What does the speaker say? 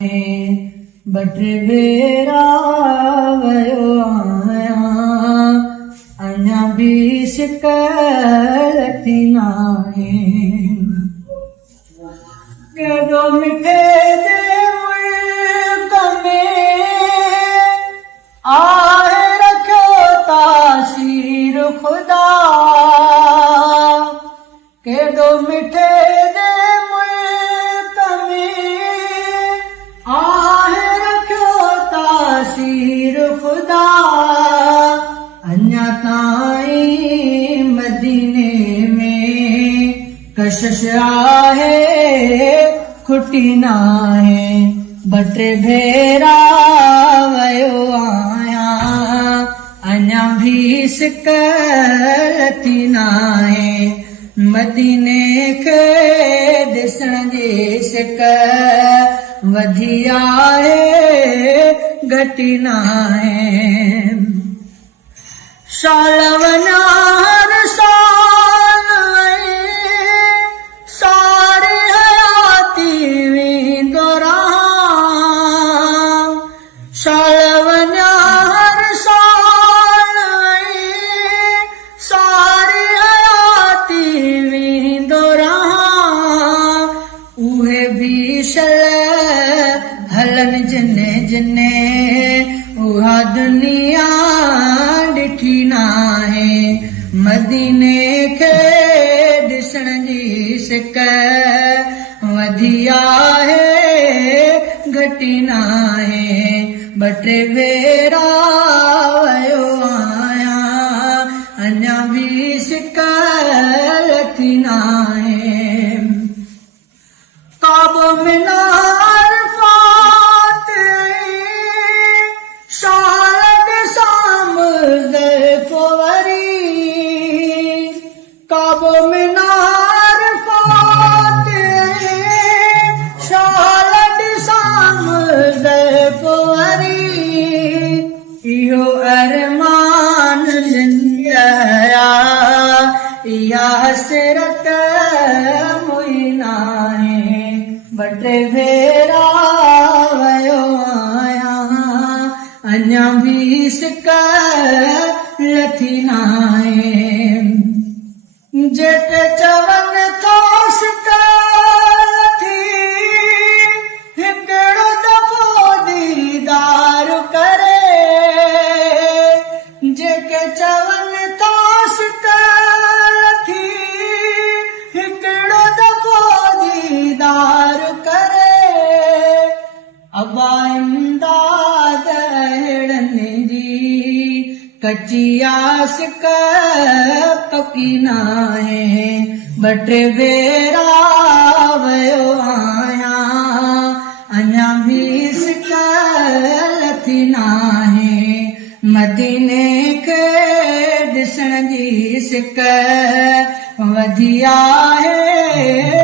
बटे भेरा वयो आहियां, अञा बि शिकायत नाहे। केॾो मिठे जे मुल्क में आहे रखियो तासीर ख़ुदा, केॾो मिठे जे मुल्क में आहे रखियो तासीर ख़ुदा, अञा ताईं मदीने में कशिश आहे खुटी नाहे। बटे भेरा वयो आहियां, अञा बि शिकायत नाहे। मदीने खे ॾिसण जी सिक वधी आहे घटी नाहे। साल वञा हर साल सारी हयाती वेंदो रहां, साल वञा हर साल सारी हयाती वेंदो रहां। उहे बि शल हलन जिने जिने उहा दुनिया ॾिठी नाहे। मदीने खे ॾिसण जी सिक वधी आहे घटी नाहे। बटे भेरा वयो आहियां, अञा बि शिकायत नाहे। काबो मीनार फात शाल ॾिसां मुज़दलिफ़ो वरी, काबो मीनार फात शाल ॾिसां मुज़दलिफ़ो वरी। इहो अरमान जिंदया इहा हसरत मुई नाहे। बटे भेरा वयो आहियां, अञा बि शिकायत नाहे। जेके चवनि था शिकायत हिकिड़ो दफ़ो दीदार करे, जेके चवनि था शिकायत हिकिड़ो दफ़ो दीदार करे। अबा इमदाद अहिड़नि जी कची आशिक पकी नाहे। बटे भेरा वयो आहियां, अञा बि शिकायत नाहे। मदीने खे ॾिसण जी सिक वधी आहे